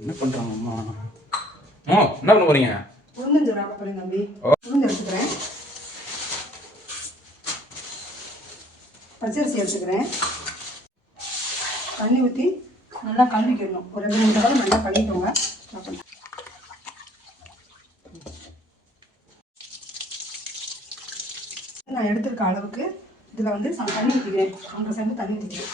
என்ன பண்ணுறாங்க அம்மா? என்ன பண்ண போறீங்க? உளுந்தஞ்சோறு ஆக்க போறேன் தம்பி. உளுந்து எடுத்துக்கிறேன், பச்சரிசி எடுத்துக்கிறேன். தண்ணி ஊற்றி நல்லா கழுவிக்கணும். ஒரு 2-3 தடவை நல்லா கழுவிக்கோங்க. நான் எடுத்துருக்க அளவுக்கு இதில் வந்து தண்ணி ஊற்றிக்கிறேன். 1.5 செம்பு தண்ணி ஊற்றிக்கிறேன்.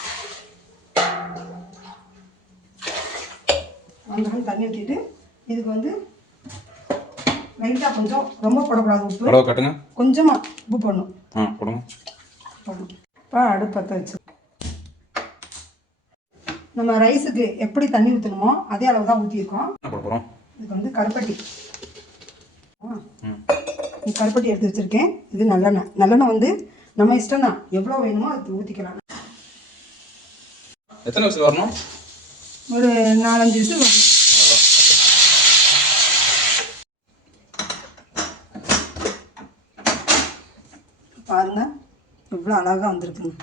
1 செம்பு தண்ணி ஊற்றிட்டு இதுக்கு வந்து லைட்டாக கொஞ்சம் ரொம்ப போடக்கூடாது உப்பு, கொஞ்சமாக உப்பு போடணும். போடணும். இப்போ அடுப்பு பற்ற வச்சு நம்ம ரைஸுக்கு எப்படி தண்ணி ஊற்றணுமோ அதே அளவு தான் ஊற்றிருக்கோம். இதுக்கு வந்து கருப்பட்டி கருப்பட்டி எடுத்து வச்சுருக்கேன். இது நல்லெண்ணெய். நல்லெண்ணெய் வந்து நம்ம இஷ்டம் தான், எவ்வளோ வேணுமோ அது ஊற்றிக்கலாம். எத்தனை விசில் வரணும்? ஒரு 4-5 விசில் வரணும். பாருங்க எவ்வளோ அழகாக வந்திருக்குங்க.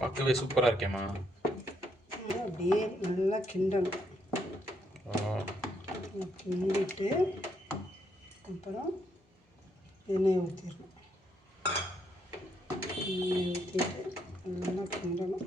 பார்க்கவே சூப்பராக இருக்கேம்மா. அப்படியே நல்லா கிண்டணும். கிண்டிட்டு அப்புறம் எண்ணெய் ஊற்றிடணும். எண்ணெய் ஊற்றிட்டு நல்லா கிண்டணும்.